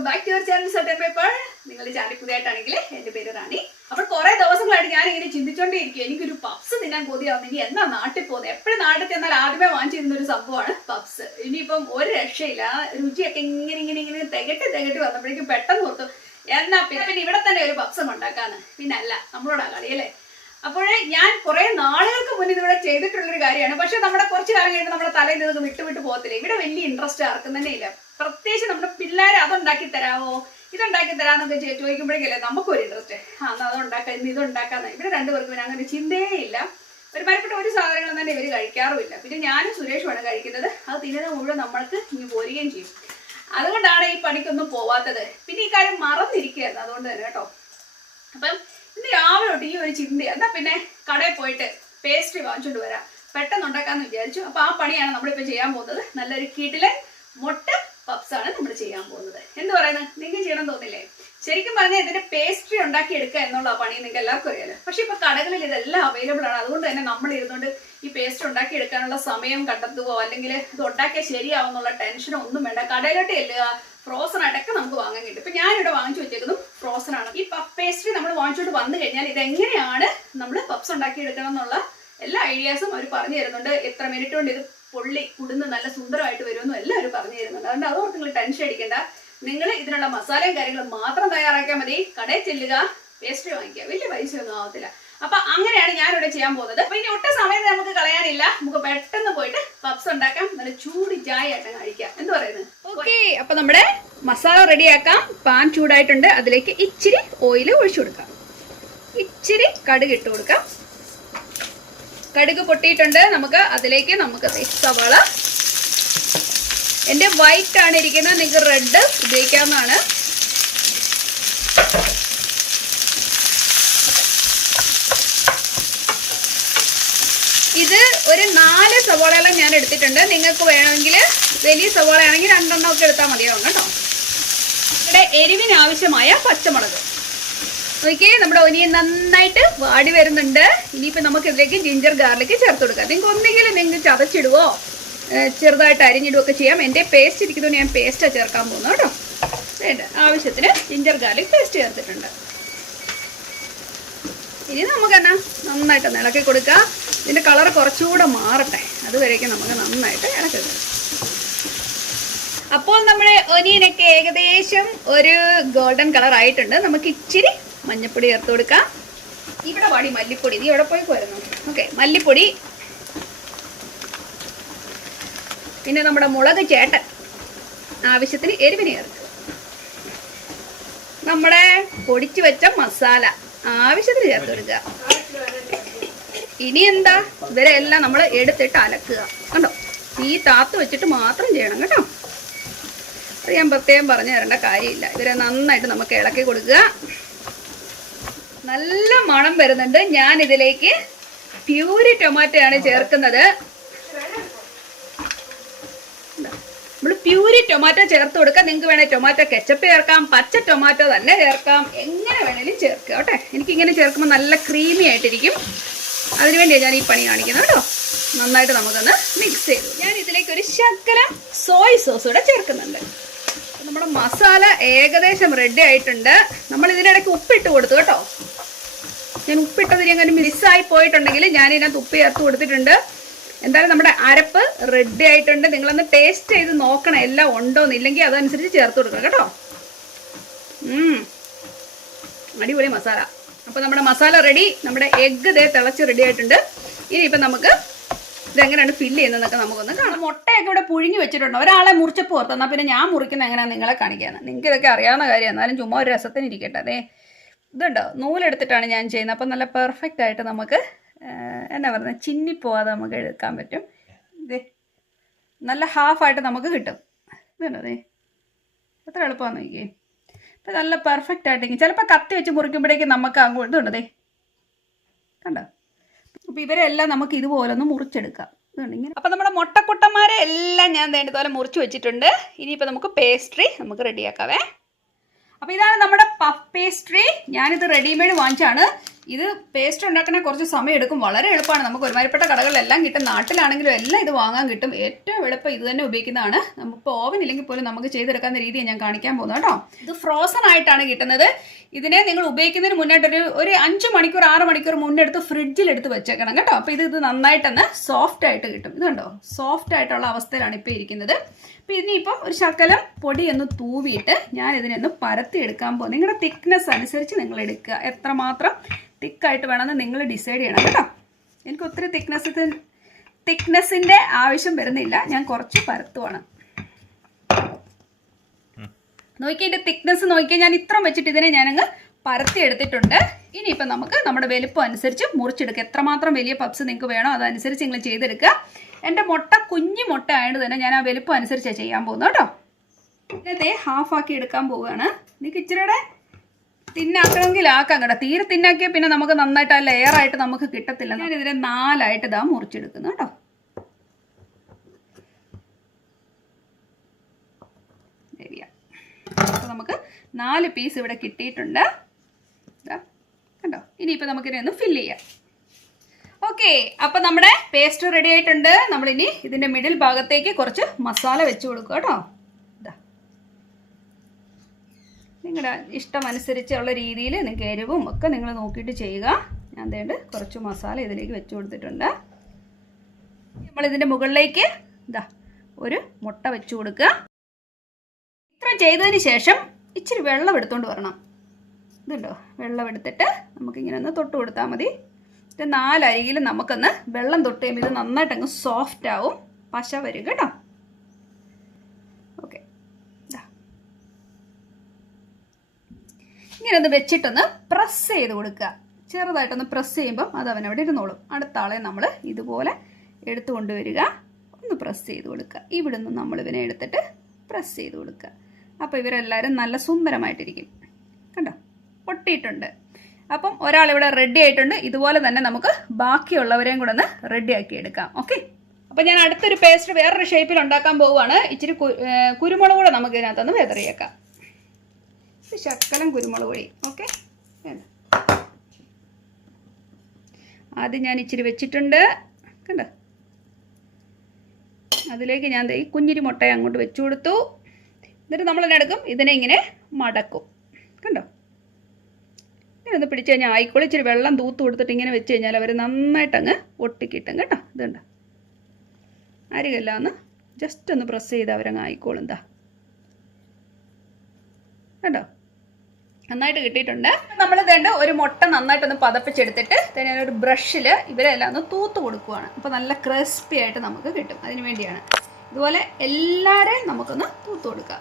Welcome back to your channel certain paper. നിങ്ങളുടെ channel പുതിയതായിട്ടാണെങ്കിൽ എൻ്റെ പേര് റാണി. അപ്പോൾ കുറേ ദിവസങ്ങളായിട്ട് ഞാൻ ഇങ്ങനെ ചിന്തിച്ചോണ്ടേയിരിക്കും, എനിക്കൊരു പപ്സ് തിന്നാൻ കൊതിയാവുന്നെങ്കിൽ എന്നാ നാട്ടിൽ പോകുന്നത്. എപ്പോഴും നാട്ടിൽ ചെന്നാൽ ആദ്യമേ വാങ്ങിച്ചിരുന്ന ഒരു സംഭവമാണ് പപ്സ്. ഇനിയിപ്പം ഒരു രക്ഷയില്ല, രുചിയൊക്കെ ഇങ്ങനെ തികട്ടി വന്നപ്പോഴേക്കും പെട്ടെന്ന് ഓർത്തു എന്നാ പിന്നെ ഇവിടെ തന്നെ ഒരു പപ്സം ഉണ്ടാക്കാന്ന്. പിന്നെ അല്ല, നമ്മളോടാ കളിയല്ലേ. അപ്പോഴേ ഞാൻ കുറെ നാളുകൾക്ക് മുന്നേ ഇതിവിടെ ചെയ്തിട്ടുള്ളൊരു കാര്യമാണ്. പക്ഷെ നമ്മുടെ കുറച്ച് കാലം കഴിയുമ്പോൾ നമ്മുടെ തലയിൽ ഇതൊക്കെ വിട്ടു പോകത്തില്ല. ഇവിടെ വലിയ ഇൻട്രസ്റ്റ് ആർക്കും തന്നെ ഇല്ല. പ്രത്യേകിച്ച് നമ്മുടെ പിള്ളേർ അതുണ്ടാക്കി തരാമോ ഇതുണ്ടാക്കി തരാന്നൊക്കെ ചോദിക്കുമ്പോഴേക്കല്ലേ നമുക്കൊരു ഇൻട്രസ്റ്റ്. എന്നാ അതുണ്ടാക്കാം, ഇന്ന് ഇതുണ്ടാക്കാന്ന്. ഇവിടെ രണ്ടുപേർക്കും പിന്നെ അങ്ങനെ ചിന്തയേ ഇല്ല. ഒരുമാതിരിപ്പെട്ട ഒരു സാധനങ്ങളും തന്നെ ഇവർ കഴിക്കാറുമില്ല. പിന്നെ ഞാനും സുരേഷുമാണ് കഴിക്കുന്നത്. അത് തിന്നുന്നത് മുഴുവൻ നമ്മൾക്ക് ഇനി പോരുകയും ചെയ്യും. അതുകൊണ്ടാണ് ഈ പണിക്കൊന്നും പോവാത്തത്. പിന്നെ ഈ കാര്യം മറന്നിരിക്കുകയായിരുന്നു, അതുകൊണ്ട് തന്നെ കേട്ടോ. അപ്പം ഇന്ന് രാവിലെ തൊട്ട് ഈ ഒരു ചിന്തയാണ്. എന്നാ പിന്നെ കടയിൽ പോയിട്ട് പേസ്ട്രി വാങ്ങിച്ചുകൊണ്ട് വരാം, പെട്ടെന്ന് ഉണ്ടാക്കാമെന്ന് വിചാരിച്ചു. അപ്പോൾ ആ പണിയാണ് നമ്മളിപ്പോൾ ചെയ്യാൻ പോകുന്നത്. നല്ലൊരു കിടിലൻ മുട്ട പപ്സാണ് നമ്മൾ ചെയ്യാൻ പോകുന്നത്. എന്ത് പറയുന്നത്, നിങ്ങൾക്ക് ചെയ്യണം തോന്നില്ലേ? ശരിക്കും പറഞ്ഞാൽ ഇതിന്റെ പേസ്ട്രി ഉണ്ടാക്കി എടുക്കുക എന്നുള്ള പണി നിങ്ങൾക്ക് എല്ലാവർക്കും അറിയാലോ. പക്ഷെ ഇപ്പൊ കടകളിൽ ഇതെല്ലാം അവൈലബിൾ ആണ്. അതുകൊണ്ട് തന്നെ നമ്മൾ ഇരുന്നുകൊണ്ട് ഈ പേസ്റ്റ് ഉണ്ടാക്കി എടുക്കാനുള്ള സമയം കണ്ടെത്തുകയോ അല്ലെങ്കിൽ ഇത് ഉണ്ടാക്കിയാൽ ശരിയാവുന്നുള്ള ടെൻഷനോ ഒന്നും വേണ്ട. കടയിലോട്ട് ചെല്ലുക, ഫ്രോസൺ ആയിട്ടൊക്കെ നമുക്ക് വാങ്ങാൻ കിട്ടും. ഇപ്പൊ ഞാനിവിടെ വാങ്ങിച്ചു വെച്ചേക്കുന്നതും ഫ്രോസൺ ആണ്. ഈ പേസ്ട്രി നമ്മൾ വാങ്ങിച്ചോട്ട് വന്നു കഴിഞ്ഞാൽ ഇതെങ്ങനെയാണ് നമ്മൾ പപ്സ് ഉണ്ടാക്കി എടുക്കണം എന്നുള്ള എല്ലാ ഐഡിയാസും അവർ പറഞ്ഞു തരുന്നുണ്ട്. എത്ര മിനിറ്റ് കൊണ്ട് ഇത് പൊള്ളി കുടുന്ന് നല്ല സുന്ദരമായിട്ട് വരുമെന്നും എല്ലാം അവർ പറഞ്ഞു തരുന്നുണ്ട്. അതുകൊണ്ട് അതോർത്ത് നിങ്ങൾ ടെൻഷൻ അടിക്കേണ്ട. നിങ്ങൾ ഇതിനുള്ള മസാലയും കാര്യങ്ങളും മാത്രം തയ്യാറാക്കിയാൽ മതി. കടയിൽ ചെല്ലുക, പേസ്ട്രി വാങ്ങിക്കുക, വലിയ പൈസയൊന്നും ആവത്തില്ല. അപ്പൊ അങ്ങനെയാണ് ഞാനിവിടെ ചെയ്യാൻ പോകുന്നത്. അപ്പൊ ഇനി ഒട്ടും സമയം നമുക്ക് കളയാനില്ല. നമുക്ക് പെട്ടെന്ന് പോയിട്ട് പപ്സ് ഉണ്ടാക്കാം. നല്ല ചൂട് ചായ ആയിട്ട് കഴിക്കാം. എന്ത് പറയുന്നത്? ഓക്കെ, അപ്പൊ നമ്മുടെ മസാല റെഡിയാക്കാം. പാൻ ചൂടായിട്ടുണ്ട്. അതിലേക്ക് ഇച്ചിരി ഓയിൽ ഒഴിച്ചു കൊടുക്കാം. ഇച്ചിരി കടുക് ഇട്ട് കൊടുക്കാം. കടുക് പൊട്ടിയിട്ടുണ്ട്. അതിലേക്ക് സവാള, എൻ്റെ വൈറ്റ് ആണ് ഇരിക്കുന്നത്, നിങ്ങൾക്ക് റെഡ് ഉപയോഗിക്കാവുന്നതാണ്. ഇത് ഒരു 4 സവാളയെല്ലാം ഞാൻ എടുത്തിട്ടുണ്ട്. നിങ്ങൾക്ക് വേണമെങ്കിൽ വലിയ സവാള ആണെങ്കിൽ 2 ഒക്കെ എടുത്താൽ മതിയാവും കേട്ടോ. ഇവിടെ എരിവിന് ആവശ്യമായ പച്ചമുളക്. ഓക്കെ, നമ്മുടെ ഒനിയൻ നന്നായിട്ട് വാടി വരുന്നുണ്ട്. ഇനിയിപ്പോൾ നമുക്ക് ഇതിലേക്ക് ജിഞ്ചർ ഗാർലിക് ചേർത്ത് കൊടുക്കാം. നിങ്ങൾക്ക് ഒന്നെങ്കിലും നിങ്ങൾക്ക് ചതച്ചിടുവോ ചെറുതായിട്ട് അരിഞ്ഞിടുകയോ ഒക്കെ ചെയ്യാം. എൻ്റെ പേസ്റ്റ് ഇരിക്കുന്നതുകൊണ്ട് ഞാൻ പേസ്റ്റാണ് ചേർക്കാൻ പോകുന്നത് കേട്ടോ. വേണ്ട, ആവശ്യത്തിന് ജിഞ്ചർ ഗാർലിക് പേസ്റ്റ് ചേർത്തിട്ടുണ്ട്. ഇനി നമുക്കെന്നാ നന്നായിട്ട് ഇളക്കി കൊടുക്കാം. ഇതിൻ്റെ കളർ കുറച്ചുകൂടെ മാറട്ടെ, അതുവരേക്കും നമുക്ക് നന്നായിട്ട് ഇളക്കി കൊടുക്കാം. അപ്പോൾ നമ്മുടെ ഒനിയനൊക്കെ ഏകദേശം ഒരു ഗോൾഡൻ കളർ ആയിട്ടുണ്ട്. നമുക്ക് ഇച്ചിരി മഞ്ഞപ്പൊടി ചേർത്ത് കൊടുക്കാം. ഇവിടെ വാടി മല്ലിപ്പൊടി, നീ എവിടെ പോയി പോരുന്നു? ഓക്കെ, മല്ലിപ്പൊടി. പിന്നെ നമ്മുടെ മുളക് ചേട്ടൻ ആവശ്യത്തിന് എരിവിന് ചേർക്കുക. നമ്മുടെ പൊടിച്ചു വെച്ച മസാല ആവശ്യത്തിന് ചേർത്ത് കൊടുക്കുക. ഇനി എന്താ, ഇവരെല്ലാം നമ്മൾ എടുത്തിട്ട് അലക്കുക. കണ്ടോ, ഈ താത്ത് വെച്ചിട്ട് മാത്രം ചെയ്യണം കേട്ടോ. അത് ഞാൻ പ്രത്യേകം പറഞ്ഞു തരേണ്ട കാര്യമില്ല. ഇവരെ നന്നായിട്ട് നമുക്ക് ഇളക്കി കൊടുക്കുക. നല്ല മണം വരുന്നുണ്ട്. ഞാൻ ഇതിലേക്ക് പ്യൂരി ടൊമാറ്റോയാണ് ചേർക്കുന്നത്. നമ്മൾ പ്യൂരി ടൊമാറ്റോ ചേർത്ത് കൊടുക്കാം. നിങ്ങൾക്ക് വേണേൽ ടൊമാറ്റോ കെച്ചപ്പ് ചേർക്കാം, പച്ച ടൊമാറ്റോ തന്നെ ചേർക്കാം, എങ്ങനെ വേണേലും ചേർക്കുക കേട്ടോ. എനിക്കിങ്ങനെ ചേർക്കുമ്പോൾ നല്ല ക്രീമി ആയിട്ടിരിക്കും. അതിനുവേണ്ടിയാണ് ഞാൻ ഈ പണി കാണിക്കുന്നത് കേട്ടോ. നന്നായിട്ട് നമുക്കൊന്ന് മിക്സ് ചെയ്തു. ഞാൻ ഇതിലേക്ക് ഒരു ശകലം സോയ് സോസ് കൂടെ ചേർക്കുന്നുണ്ട്. നമ്മുടെ മസാല ഏകദേശം റെഡി ആയിട്ടുണ്ട്. നമ്മൾ ഇതിനിടയ്ക്ക് ഉപ്പിട്ട് കൊടുത്തു കേട്ടോ. ഞാൻ ഉപ്പിട്ടതിന് അങ്ങനെ മിസ്സായി പോയിട്ടുണ്ടെങ്കിൽ ഞാൻ ഇതിനകത്ത് ഉപ്പ് ചേർത്ത് കൊടുത്തിട്ടുണ്ട്. എന്തായാലും നമ്മുടെ അരപ്പ് റെഡി ആയിട്ടുണ്ട്. നിങ്ങളൊന്ന് ടേസ്റ്റ് ചെയ്ത് നോക്കണം എല്ലാം ഉണ്ടോന്ന്. ഇല്ലെങ്കിൽ അതനുസരിച്ച് ചേർത്ത് കൊടുക്കണം കേട്ടോ. അടിപൊളി മസാല. അപ്പോൾ നമ്മുടെ മസാല റെഡി. നമ്മുടെ എഗ്ഗ് ദേ തിളച്ച് റെഡി ആയിട്ടുണ്ട്. ഇനിയിപ്പം നമുക്ക് ഇതെങ്ങനെയാണ് ഫില്ല് ചെയ്യുന്നതെന്നൊക്കെ നമുക്കൊന്ന് കാണാം. മുട്ടയൊക്കെ ഇവിടെ പുഴുങ്ങി വെച്ചിട്ടുണ്ട്. ഒരാളെ മുറിച്ചപ്പോൾ ഓർത്ത്, എന്നാൽ പിന്നെ ഞാൻ മുറിക്കുന്നത് എങ്ങനെയാണ് നിങ്ങളെ കാണിക്കാന്ന്. നിങ്ങൾക്ക് ഇതൊക്കെ അറിയാവുന്ന കാര്യം, എന്നാലും ചുമ്മാ ഒരു രസത്തിന് ഇരിക്കട്ടെ. അതെ, ഇതുണ്ടോ, നൂലെടുത്തിട്ടാണ് ഞാൻ ചെയ്യുന്നത്. അപ്പം നല്ല പെർഫെക്റ്റ് ആയിട്ട് നമുക്ക് എന്നാ പറയുന്നത്, ചിന്നിപ്പോവാതെ നമുക്ക് എടുക്കാൻ പറ്റും. ഇതേ നല്ല ഹാഫായിട്ട് നമുക്ക് കിട്ടും. ഇതുണ്ടോ, അതെ എത്ര എളുപ്പമാണെന്ന് നോക്കിയേ. ഇപ്പം നല്ല പെർഫെക്റ്റ് ആയിട്ടെങ്കിൽ ചിലപ്പോൾ കത്തി വെച്ച് മുറിക്കുമ്പോഴേക്കും നമുക്ക് അങ്ങോട്ട് ഇതുണ്ട്, അതെ കണ്ടോ. അപ്പോൾ ഇവരെല്ലാം നമുക്ക് ഇതുപോലെ ഒന്ന് മുറിച്ചെടുക്കാം. ഇതുണ്ട് ഇങ്ങനെ. അപ്പോൾ നമ്മുടെ മുട്ടക്കുട്ടന്മാരെ എല്ലാം ഞാൻ ഇതുപോലെ മുറിച്ച് വെച്ചിട്ടുണ്ട്. ഇനിയിപ്പോൾ നമുക്ക് പേസ്ട്രി നമുക്ക് റെഡിയാക്കാവേ. അപ്പോൾ ഇതാണ് നമ്മുടെ പഫ് പേസ്ട്രി. ഞാനിത് റെഡിമെയ്ഡ് വാങ്ങിച്ചാണ്. ഇത് പേസ്റ്റ് ഉണ്ടാക്കണ കുറച്ച് സമയം എടുക്കും. വളരെ എളുപ്പമാണ്. നമുക്ക് ഒരുമാതിരിപ്പെട്ട കടകളിലെല്ലാം കിട്ടും. നാട്ടിലാണെങ്കിലും എല്ലാം ഇത് വാങ്ങാൻ കിട്ടും. ഏറ്റവും എളുപ്പം ഇത് തന്നെ ഉപയോഗിക്കുന്നതാണ്. നമുക്കിപ്പോൾ ഓവൻ ഇല്ലെങ്കിൽ പോലും നമുക്ക് ചെയ്തെടുക്കാവുന്ന രീതിയാണ് ഞാൻ കാണിക്കാൻ പോകുന്നത് കേട്ടോ. ഇത് ഫ്രോസൺ ആയിട്ടാണ് കിട്ടുന്നത്. ഇതിനെ നിങ്ങൾ ഉപയോഗിക്കുന്നതിന് മുന്നായിട്ട് ഒരു 5 മണിക്കൂർ 6 മണിക്കൂർ മുന്നെടുത്ത് ഫ്രിഡ്ജിലെടുത്ത് വെച്ചേക്കണം കേട്ടോ. അപ്പോൾ ഇത് നന്നായിട്ടൊന്ന് സോഫ്റ്റ് ആയിട്ട് കിട്ടും. ഇത് കണ്ടോ, സോഫ്റ്റ് ആയിട്ടുള്ള അവസ്ഥയിലാണ് ഇപ്പോൾ ഇരിക്കുന്നത്. അപ്പോൾ ഇതിനിപ്പം ഒരു ശകലം പൊടിയൊന്ന് തൂവിയിട്ട് ഞാൻ ഇതിനൊന്ന് പരത്തി എടുക്കാൻ പോകും. നിങ്ങളുടെ തിക്നെസ് അനുസരിച്ച് നിങ്ങൾ എടുക്കുക. എത്രമാത്രം തിക്കായിട്ട് വേണമെന്ന് നിങ്ങൾ ഡിസൈഡ് ചെയ്യണം കേട്ടോ. എനിക്ക് ഒത്തിരി തിക്നെസ്സിൻ്റെ ആവശ്യം വരുന്നില്ല. ഞാൻ കുറച്ച് പരത്തുവാണ്. നോക്കിയാൽ ഇതിൻ്റെ തിക്നെസ് നോക്കിയാൽ ഞാൻ ഇത്ര വെച്ചിട്ട് ഇതിനെ ഞാനങ്ങ് പരത്തി എടുത്തിട്ടുണ്ട്. ഇനിയിപ്പം നമുക്ക് നമ്മുടെ വലുപ്പം അനുസരിച്ച് മുറിച്ചെടുക്കുക. എത്രമാത്രം വലിയ പപ്സ് നിങ്ങൾക്ക് വേണോ അതനുസരിച്ച് നിങ്ങൾ ചെയ്തെടുക്കുക. എൻ്റെ മുട്ട കുഞ്ഞു മുട്ട ആയതുകൊണ്ട് തന്നെ ഞാൻ ആ വലുപ്പം അനുസരിച്ചാണ് ചെയ്യാൻ പോകുന്നത് കേട്ടോ. ഇതിനകത്തെ ഹാഫാക്കി എടുക്കാൻ പോവുകയാണ്. നിങ്ങൾക്ക് ഇച്ചിരിയുടെ തിന്നാക്കണമെങ്കിൽ ആക്കാം കേട്ടോ. തീരെ തിന്നാക്കിയാൽ പിന്നെ നമുക്ക് നന്നായിട്ട് ആ ലെയറായിട്ട് നമുക്ക് കിട്ടത്തില്ല. ഞാൻ ഇതിനെ 4 ഇതാ മുറിച്ചെടുക്കുന്നു കേട്ടോ. അപ്പോൾ നമുക്ക് 4 പീസ് ഇവിടെ കിട്ടിയിട്ടുണ്ട് കണ്ടോ. ഇനിയിപ്പോൾ നമുക്കിനെ ഒന്ന് ഫില്ല് ചെയ്യാം. ഓക്കെ, അപ്പോൾ നമ്മുടെ പേസ്റ്റ് റെഡി ആയിട്ടുണ്ട്. നമ്മളിനി ഇതിൻ്റെ മിഡിൽ ഭാഗത്തേക്ക് കുറച്ച് മസാല വെച്ച് കൊടുക്കുക കേട്ടോ. നിങ്ങളുടെ ഇഷ്ടമനുസരിച്ചുള്ള രീതിയിൽ നിങ്ങൾക്ക് എരിവും ഒക്കെ നിങ്ങൾ നോക്കിയിട്ട് ചെയ്യുക. ഞാൻ വേണ്ട കുറച്ച് മസാല ഇതിലേക്ക് വെച്ച് കൊടുത്തിട്ടുണ്ട്. നമ്മളിതിൻ്റെ മുകളിലേക്ക് ഒരു മുട്ട വെച്ച് കൊടുക്കുക. ഇത്ര ചെയ്തതിന് ശേഷം ഇച്ചിരി വെള്ളം എടുത്തുകൊണ്ട് വരണം. ഇതുണ്ടോ, വെള്ളം എടുത്തിട്ട് നമുക്കിങ്ങനെ ഒന്ന് തൊട്ട് കൊടുത്താൽ മതി. ഇത് 4 അരികിലും നമുക്കൊന്ന് വെള്ളം തൊട്ട് കഴിയുമ്പോൾ ഇത് നന്നായിട്ട് അങ്ങ് സോഫ്റ്റ് ആവും, പശ വരും കേട്ടോ. ഓക്കെ, ഇങ്ങനെ ഒന്ന് വെച്ചിട്ടൊന്ന് പ്രസ് ചെയ്ത് കൊടുക്കുക. ചെറുതായിട്ടൊന്ന് പ്രസ് ചെയ്യുമ്പം അത് അവനവിടെ ഇരുന്നോളും. അടുത്ത ആളെ നമ്മൾ ഇതുപോലെ എടുത്തു കൊണ്ടുവരിക, ഒന്ന് പ്രസ് ചെയ്ത് കൊടുക്കുക. ഇവിടെ നിന്ന് നമ്മൾ ഇവനെ എടുത്തിട്ട് പ്രസ് ചെയ്ത് കൊടുക്കുക. അപ്പോൾ ഇവരെല്ലാവരും നല്ല സുന്ദരമായിട്ടിരിക്കും കണ്ടോ, പൊട്ടിയിട്ടുണ്ട്. അപ്പം ഒരാളിവിടെ റെഡി ആയിട്ടുണ്ട്. ഇതുപോലെ തന്നെ നമുക്ക് ബാക്കിയുള്ളവരെയും കൂടെ ഒന്ന് റെഡിയാക്കി എടുക്കാം. ഓക്കെ, അപ്പം ഞാൻ അടുത്തൊരു പേസ്റ്റ് വേറൊരു ഷേപ്പിൽ ഉണ്ടാക്കാൻ പോവുകയാണ്. ഇച്ചിരി കുരുമുളക് കൂടെ നമുക്ക് ഇതിനകത്തൊന്ന് വെതറിയേക്കാം. ശക്കലം കുരുമുളക് പൊടി. ഓക്കെ, ആദ്യം ഞാൻ ഇച്ചിരി വെച്ചിട്ടുണ്ട് കണ്ടോ. അതിലേക്ക് ഞാൻ ഈ കുഞ്ഞിരി മുട്ടയെ അങ്ങോട്ട് വെച്ചു കൊടുത്തു. എന്നിട്ട് നമ്മൾ എടുക്കും, ഇതിനെ ഇങ്ങനെ മടക്കും കണ്ടോ. ഇങ്ങനെ ഒന്ന് പിടിച്ച് കഴിഞ്ഞാൽ ആയിക്കോളും. ഇച്ചിരി വെള്ളം തൂത്ത് കൊടുത്തിട്ട് ഇങ്ങനെ വെച്ച് കഴിഞ്ഞാൽ അവർ നന്നായിട്ടങ്ങ് ഒട്ടിക്കിട്ടും കേട്ടോ. ഇതുണ്ടോ, അരികെല്ലാം ഒന്ന് ജസ്റ്റ് ഒന്ന് പ്രസ് ചെയ്ത് അവരങ്ങ് ആയിക്കോളും. എന്താ കേട്ടോ, നന്നായിട്ട് കിട്ടിയിട്ടുണ്ട്. നമ്മൾ ഇതേണ്ട ഒരു മുട്ട നന്നായിട്ടൊന്ന് പതപ്പിച്ചെടുത്തിട്ട് ഒരു ബ്രഷിൽ ഇവരെല്ലാം ഒന്ന് തൂത്ത് കൊടുക്കുവാണ്. അപ്പോൾ നല്ല ക്രിസ്പി ആയിട്ട് നമുക്ക് കിട്ടും. അതിന് വേണ്ടിയാണ് ഇതുപോലെ എല്ലാവരെയും നമുക്കൊന്ന് തൂത്ത് കൊടുക്കാം.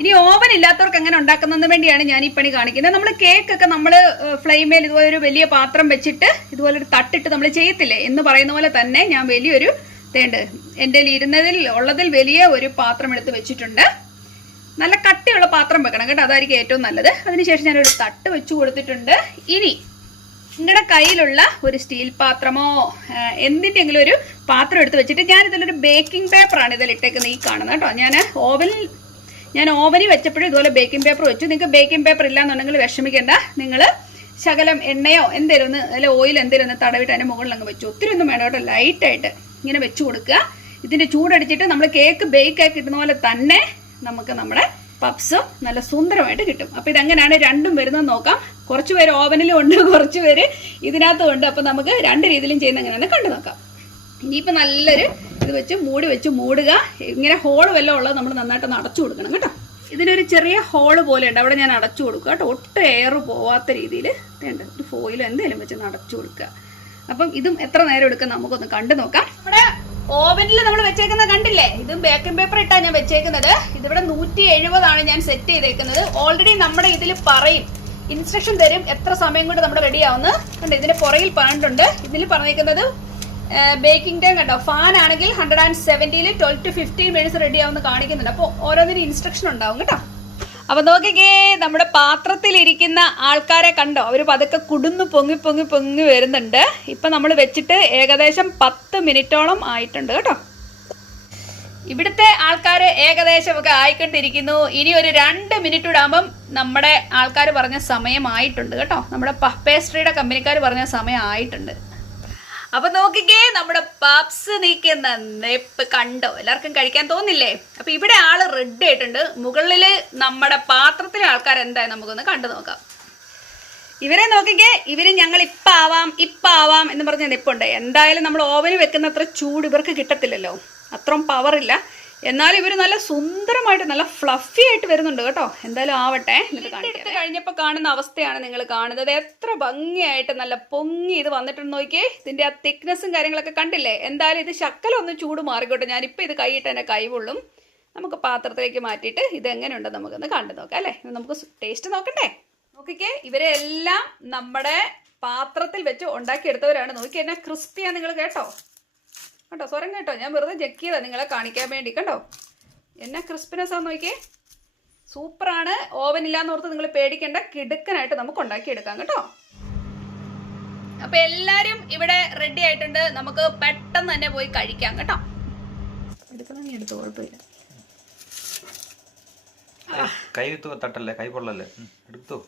ഇനി ഓവൻ ഇല്ലാത്തവർക്ക് എങ്ങനെ ഉണ്ടാക്കുന്നതിന് വേണ്ടിയാണ് ഞാൻ ഈ പണി കാണിക്കുന്നത്. നമ്മൾ കേക്കൊക്കെ നമ്മൾ ഫ്ലെയിമേൽ ഇതുപോലെ ഒരു വലിയ പാത്രം വെച്ചിട്ട് ഇതുപോലെ ഒരു തട്ടിട്ട് നമ്മൾ ചെയ്യത്തില്ലേ എന്ന് പറയുന്ന പോലെ തന്നെ ഞാൻ വലിയൊരു എൻ്റെ ഉള്ളതിൽ വലിയ ഒരു പാത്രം എടുത്ത് വെച്ചിട്ടുണ്ട്. നല്ല കട്ടിയുള്ള പാത്രം വെക്കണം കേട്ടോ, അതായിരിക്കും ഏറ്റവും നല്ലത്. അതിനുശേഷം ഞാനൊരു തട്ട് വെച്ച് കൊടുത്തിട്ടുണ്ട്. ഇനി നിങ്ങളുടെ കയ്യിലുള്ള ഒരു സ്റ്റീൽ പാത്രമോ എന്തിൻ്റെങ്കിലും ഒരു പാത്രം എടുത്ത് വെച്ചിട്ട് ഞാനിതിലൊരു ബേക്കിംഗ് പേപ്പറാണ് ഇതിലിട്ടേക്കുന്നത്, ഈ കാണുന്നത് കേട്ടോ. ഞാൻ ഓവനിൽ വെച്ചപ്പോഴും ഇതുപോലെ ബേക്കിംഗ് പേപ്പർ വെച്ചു. നിങ്ങൾക്ക് ബേക്കിംഗ് പേപ്പർ ഇല്ലാന്നുണ്ടെങ്കിൽ വിഷമിക്കേണ്ട. നിങ്ങൾ ശകലം എണ്ണയോ എന്തെങ്കിലും ഒന്ന് അല്ല ഓയിൽ എന്തെങ്കിലും ഒന്ന് തടവിട്ട് അതിൻ്റെ മുകളിൽ അങ്ങ് വെച്ചു. ഒത്തിരി ഒന്നും വേണ്ട കേട്ടോ, ലൈറ്റായിട്ട് ഇങ്ങനെ വെച്ച് കൊടുക്കുക. ഇതിൻ്റെ ചൂടടിച്ചിട്ട് നമ്മൾ കേക്ക് ബേക്കായി കിട്ടുന്ന പോലെ തന്നെ നമുക്ക് നമ്മുടെ പപ്സും നല്ല സുന്ദരമായിട്ട് കിട്ടും. അപ്പോൾ ഇതെങ്ങനെയാണ് രണ്ടും വരുന്നത് നോക്കാം. കുറച്ച് പേര് ഓവനിലും ഉണ്ട്, കുറച്ച് പേര് ഇതിനകത്തും ഉണ്ട്. അപ്പോൾ നമുക്ക് 2 രീതിയിലും ചെയ്യുന്ന എങ്ങനെയാണ് കണ്ടു നോക്കാം. ഇനിയിപ്പോൾ നല്ലൊരു ഇത് വെച്ച് മൂടുക. ഇങ്ങനെ ഹോള് വല്ലതും ഉള്ളത് നമ്മൾ നന്നായിട്ടൊന്ന് അടച്ചു കൊടുക്കണം കേട്ടോ. ഇതിനൊരു ചെറിയ ഹോള് പോലെ ഉണ്ട്, അവിടെ ഞാൻ അടച്ചു കൊടുക്കുക കേട്ടോ. ഒട്ടും എയർ പോവാത്ത രീതിയിൽ വേണ്ട ഒരു ഫോയിലോ എന്തെങ്കിലും വെച്ച് അടച്ചു കൊടുക്കുക. അപ്പം ഇതും എത്ര നേരം എടുക്കും നമുക്കൊന്ന് കണ്ടു നോക്കാം. നമ്മുടെ ഓവനിൽ നമ്മൾ വെച്ചേക്കുന്നത് കണ്ടില്ലേ, ഇതും ബേക്കിംഗ് പേപ്പർ ഇട്ടാണ് ഞാൻ വെച്ചേക്കുന്നത്. ഇതിവിടെ 170 ഞാൻ സെറ്റ് ചെയ്തേക്കുന്നത്. ഓൾറെഡി നമ്മുടെ ഇതിൽ പറയും, ഇൻസ്ട്രക്ഷൻ തരും എത്ര സമയം കൊണ്ട് നമ്മുടെ റെഡി ആവുന്നത് കണ്ടോ. ഇതിന്റെ പുറകിൽ പറഞ്ഞിട്ടുണ്ട്. ഇതിൽ പറഞ്ഞേക്കുന്നത് ബേക്കിംഗ് ടൈം കണ്ടോ, ഫാൻ ആണെങ്കിൽ 170 12 to 15 മിനിറ്റ്സ് റെഡി ആവുമെന്ന് കാണിക്കുന്നുണ്ട്. അപ്പോൾ ഓരോന്നിനും ഇൻസ്ട്രക്ഷൻ ഉണ്ടാവും കേട്ടോ. അപ്പൊ നോക്കിക്കേ, നമ്മുടെ പാത്രത്തിലിരിക്കുന്ന ആൾക്കാരെ കണ്ടോ, അവർ പതുക്കെ കുടുന്നു പൊങ്ങി വരുന്നുണ്ട്. ഇപ്പൊ നമ്മൾ വെച്ചിട്ട് ഏകദേശം 10 മിനിറ്റോളം ആയിട്ടുണ്ട് കേട്ടോ. ഇവിടുത്തെ ആൾക്കാർ ഏകദേശം ഒക്കെ ആയിക്കൊണ്ടിരിക്കുന്നു. ഇനി ഒരു 2 മിനിറ്റ് ഇടാകുമ്പം നമ്മുടെ ആൾക്കാർ പറഞ്ഞ സമയമായിട്ടുണ്ട് കേട്ടോ. നമ്മുടെ പേസ്ട്രിയുടെ കമ്പനിക്കാർ പറഞ്ഞ സമയമായിട്ടുണ്ട്. അപ്പൊ നോക്കിക്കേ, നമ്മുടെ പപ്സ് നീക്കുന്ന നെപ്പ് കണ്ടോ? എല്ലാവർക്കും കഴിക്കാൻ തോന്നില്ലേ? അപ്പൊ ഇവിടെ ആള് റെഡി ആയിട്ടുണ്ട്. മുകളില് നമ്മുടെ പാത്രത്തിലെ ആൾക്കാർ എന്തായാലും നമുക്കൊന്ന് കണ്ടു നോക്കാം. ഇവരെ നോക്കിക്കേ, ഇവര് ഞങ്ങൾ ഇപ്പം ആവാം എന്ന് പറഞ്ഞ നിപ്പുണ്ട്. എന്തായാലും നമ്മൾ ഓവന് വെക്കുന്ന അത്ര ചൂട് ഇവർക്ക് കിട്ടത്തില്ലല്ലോ, അത്രയും പവറില്ല. എന്നാലും ഇവർ നല്ല സുന്ദരമായിട്ട് നല്ല ഫ്ലഫി ആയിട്ട് വരുന്നുണ്ട് കേട്ടോ. എന്തായാലും ആവട്ടെ. എടുത്ത് കഴിഞ്ഞപ്പോൾ കാണുന്ന അവസ്ഥയാണ് നിങ്ങൾ കാണുന്നത്. എത്ര ഭംഗിയായിട്ട് നല്ല പൊങ്ങി ഇത് വന്നിട്ടുണ്ട് നോക്കിയേ. ഇതിൻ്റെ ആ തിക്നെസ്സും കാര്യങ്ങളൊക്കെ കണ്ടില്ലേ? എന്തായാലും ഇത് ശക്കലൊന്ന് ചൂട് മാറിക്കോട്ടെ. ഞാനിപ്പോൾ ഇത് കൈയിട്ട് എൻ്റെ കൈ പൊള്ളും. നമുക്ക് പാത്രത്തിലേക്ക് മാറ്റിയിട്ട് ഇത് എങ്ങനെയുണ്ടെന്ന് നമുക്കൊന്ന് കണ്ടു നോക്കാം അല്ലേ. നമുക്ക് ടേസ്റ്റ് നോക്കണ്ടേ? നോക്കിക്കേ, ഇവരെല്ലാം നമ്മുടെ പാത്രത്തിൽ വെച്ച് ഉണ്ടാക്കിയെടുത്തവരാണ്. നോക്കി എന്നാ ക്രിസ്പിയാണ്, നിങ്ങൾ കേട്ടോ കേട്ടോ, സ്വരം കേട്ടോ. ഞാൻ വെറുതെ ചെക്ക് ചെയ്താൽ നിങ്ങളെ കാണിക്കാൻ വേണ്ടി. കണ്ടോ എന്നാ ക്രിസ്പിനെസ് ആണെന്ന് നോക്കിയേ. സൂപ്പറാണ്. ഓവൻ ഇല്ലാന്ന് ഓർത്ത് നിങ്ങൾ പേടിക്കേണ്ട, കിടുക്കനായിട്ട് നമുക്ക് ഉണ്ടാക്കിയെടുക്കാം കേട്ടോ. അപ്പൊ എല്ലാരും ഇവിടെ റെഡി ആയിട്ടുണ്ട്. നമുക്ക് പെട്ടെന്ന് തന്നെ പോയി കഴിക്കാം കേട്ടോ. എടുക്കണം, എടുത്തു, കുഴപ്പമില്ല. കൈ തട്ടല്ലേ, കൈ പൊള്ളല്ലേ, എടുത്തു.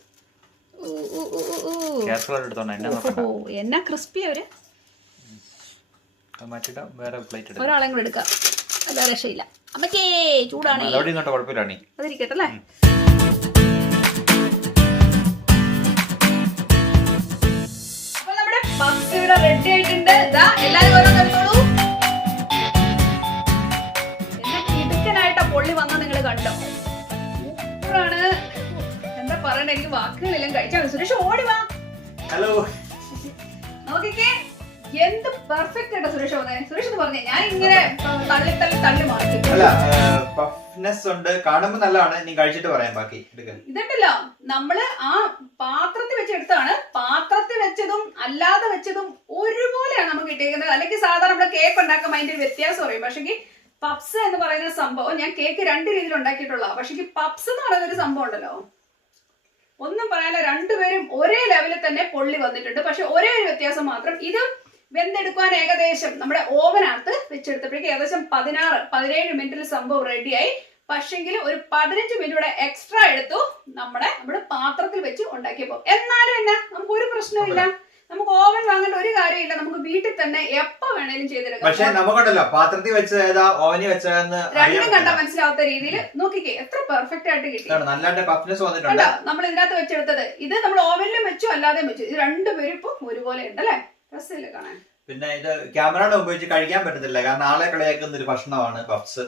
എന്നാ ക്രിസ്പി അവര്. ഒരാളെ കൂടെ എടുക്കാം, അല്ല രക്ഷയില്ല. അമ്മക്കേ ചൂടാണ്, അതിരിക്കട്ടെ അല്ലേ. അപ്പൊ നമ്മുടെ പപ്സ് ഇവിടെ റെഡി ആയിട്ടുണ്ട്. എല്ലാരും ഓരോ കഴിച്ചോളൂ. എന്നാ കിടുക്കനായിട്ടാ പൊള്ളി വന്ന നിങ്ങൾ കണ്ടോ? സൂപ്പറാണ്. എന്താ പറയണ്ട, എനിക്ക് വാക്കുകളെല്ലാം കഴിച്ചാൽ. സുരേഷ് ഓടി വാ. ഹലോ, നോക്കിക്കേ എന്ത് പെർഫെക്റ്റ് ആയിട്ടാ സുരേഷ് വന്നേ. സുരേഷ് എന്ന് പറഞ്ഞേ, ഞാൻ ഇങ്ങനെ തള്ളി മാറ്റി. കാണുമ്പോ നല്ലതാണ്. നീ കഴിച്ചിട്ട് പറയാം ബാക്കി. ഇതുണ്ടല്ലോ, നമ്മള് ആ പാത്രത്തിൽ വെച്ചെടുത്താണ്. പാത്രത്തിൽ വെച്ചതും അല്ലാതെ വെച്ചതും ഒരുപോലെയാണ് നമുക്ക് കിട്ടിയിരിക്കുന്നത്. അല്ലെങ്കിൽ സാധാരണ നമ്മള് കേക്ക് ഉണ്ടാക്കുമ്പോൾ അതിന്റെ ഒരു വ്യത്യാസം പറയും. പക്ഷേ പപ്സ് എന്ന് പറയുന്ന സംഭവം ഞാൻ കേക്ക് 2 രീതിയിൽ ഉണ്ടാക്കിയിട്ടുള്ള. പക്ഷേ പപ്സ് എന്ന് പറയുന്ന ഒരു സംഭവം ഉണ്ടല്ലോ, ഒന്നും പറയാനില്ല. രണ്ടുപേരും ഒരേ ലെവലിൽ തന്നെ പൊള്ളി വന്നിട്ടുണ്ട്. പക്ഷെ ഒരേ ഒരു വ്യത്യാസം മാത്രം, ഇത് വെന്തെടുക്കാൻ ഏകദേശം നമ്മുടെ ഓവനകത്ത് വെച്ചെടുത്തപ്പോഴേക്ക് ഏകദേശം 16-17 മിനിറ്റിൽ സംഭവം റെഡിയായി. പക്ഷെങ്കിൽ ഒരു 15 മിനിറ്റ് കൂടെ എക്സ്ട്രാ എടുത്തു നമ്മുടെ പാത്രത്തിൽ വെച്ച് ഉണ്ടാക്കിയപ്പോ. എന്നാലും എന്നാ നമുക്ക് ഒരു പ്രശ്നമില്ല. നമുക്ക് ഓവൻ വാങ്ങേണ്ട ഒരു കാര്യമില്ല. നമുക്ക് വീട്ടിൽ തന്നെ എപ്പോ വേണേലും ചെയ്തെടുക്കാം. പക്ഷെ നമുക്കുണ്ടല്ലോ, പാത്രത്തിൽ വെച്ചതാ ഓവനിൽ വെച്ചതെന്ന് രണ്ടും കണ്ടാൽ മനസ്സിലാവാത്ത രീതിയിൽ നോക്കിക്കേ എത്ര പെർഫെക്റ്റ് ആയിട്ട് കിട്ടി. നമ്മൾ ഇതിനകത്ത് വെച്ചെടുത്തത് ഇത് നമ്മൾ ഓവനിലും വെച്ചു അല്ലാതെ വെച്ചു. ഇത് രണ്ടുപേരും ഇപ്പൊ ഒരുപോലെ ഉണ്ട് അല്ലേ. രസമില്ല കാണാൻ. പിന്നെ ഇത് ക്യാമറയുടെ ഉപയോഗിച്ച് കഴിക്കാൻ പറ്റത്തില്ല, കാരണം ആളെ കളിയാക്കുന്ന ഒരു ഭക്ഷണമാണ് പപ്സ്.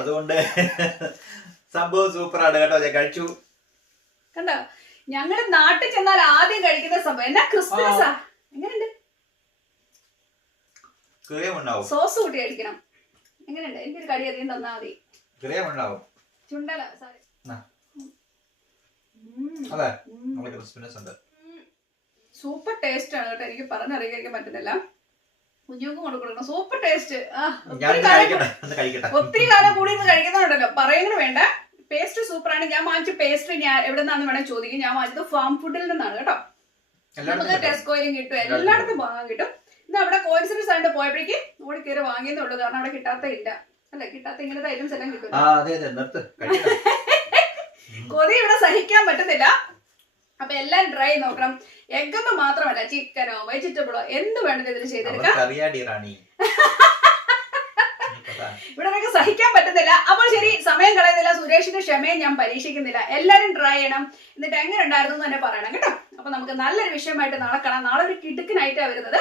അതുകൊണ്ട് സംഭവം സൂപ്പറാണ് കേട്ടോ. കഴിച്ചു കണ്ടോ. ഞങ്ങള് നാട്ടിൽ ചെന്നാൽ ആദ്യം കഴിക്കുന്ന സംഭവം എന്നാ ക്രിസ്പിനെസ്സാ. എങ്ങനെയുണ്ട്? സോസ് കൂട്ടി കഴിക്കണം. എങ്ങനെയുണ്ട്? എനിക്കൊരു കടി അധികം തന്നാ മതി. ചുണ്ടല സോറി. സൂപ്പർ ടേസ്റ്റ് ആണ് കേട്ടോ. എനിക്ക് പറഞ്ഞറിയിക്കാൻ പറ്റുന്നില്ല. കുഞ്ഞുങ്ങൾക്കും കൊടുക്കണം. Super taste. ഒത്തിരി കാലം കൂടി ഇന്ന് കഴിക്കുന്നുണ്ടല്ലോ, പറയുന്നത് വേണ്ട. പേസ്റ്റ് സൂപ്പറാണ്. ഞാൻ വാങ്ങിച്ച പേസ്റ്റ് ഞാൻ എവിടെ നിന്നാന്ന് വേണേൽ ചോദിക്കും. ഞാൻ വാങ്ങിച്ചത് ഫാം ഫുഡിൽ നിന്നാണ് കേട്ടോ. നമുക്ക് ടെസ്കോയിലും കിട്ടും, എല്ലായിടത്തും വാങ്ങാൻ കിട്ടും. ഇന്ന് അവിടെ കോയിൻസിഡൻസ് ആയിട്ട് പോയപ്പോഴേക്ക് ഓടി കയറി വാങ്ങിയതേ ഉള്ളൂ. കാരണം അവിടെ കിട്ടാത്ത ഇല്ല അല്ലെ, കിട്ടാത്ത ഇങ്ങനത്തെ ഐറ്റംസ് എല്ലാം കിട്ടും. കൊതി ഇവിടെ സഹിക്കാൻ പറ്റുന്നില്ല. അപ്പൊ എല്ലാരും ട്രൈ നോക്കണം. എഗ്ഗൊന്നും മാത്രമല്ല, ചിക്കനോ വെജിറ്റബിളോ എന്ത് വേണമെങ്കിലും ഇതിൽ ചെയ്തെടുക്കാം. ഇവിടെ നമുക്ക് സഹിക്കാൻ പറ്റുന്നില്ല. അപ്പോൾ ശരി, സമയം കളയുന്നില്ല. സുരേഷിന്റെ ക്ഷമയും ഞാൻ പരീക്ഷിക്കുന്നില്ല. എല്ലാരും ട്രൈ ചെയ്യണം. എന്നിട്ട് എങ്ങനെ ഉണ്ടായിരുന്നു എന്ന് തന്നെ പറയണം കേട്ടോ. അപ്പൊ നമുക്ക് നല്ലൊരു വിഷയമായിട്ട് നാളെ കാണാം. നാളെ ഒരു കിടുക്കനായിട്ടാണ് വരുന്നത്.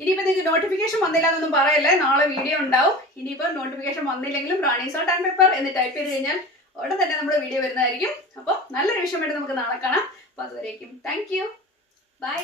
ഇനിയിപ്പോ നിങ്ങൾക്ക് നോട്ടിഫിക്കേഷൻ വന്നില്ല എന്നൊന്നും പറയല്ലേ, നാളെ വീഡിയോ ഉണ്ടാവും. ഇനിയിപ്പോ നോട്ടിഫിക്കേഷൻ വന്നില്ലെങ്കിലും റാണി സോൾട്ട് ആൻഡ് പെപ്പർ എന്ന് ടൈപ്പ് ചെയ്ത് കഴിഞ്ഞാൽ ഉടൻ തന്നെ നമ്മുടെ വീഡിയോ വരുന്നതായിരിക്കും. അപ്പോൾ നല്ലൊരു വിഷയമായിട്ട് നമുക്ക് നാളെ കാണാം. അപ്പൊ അതുവരേക്കും താങ്ക് യു, ബൈ.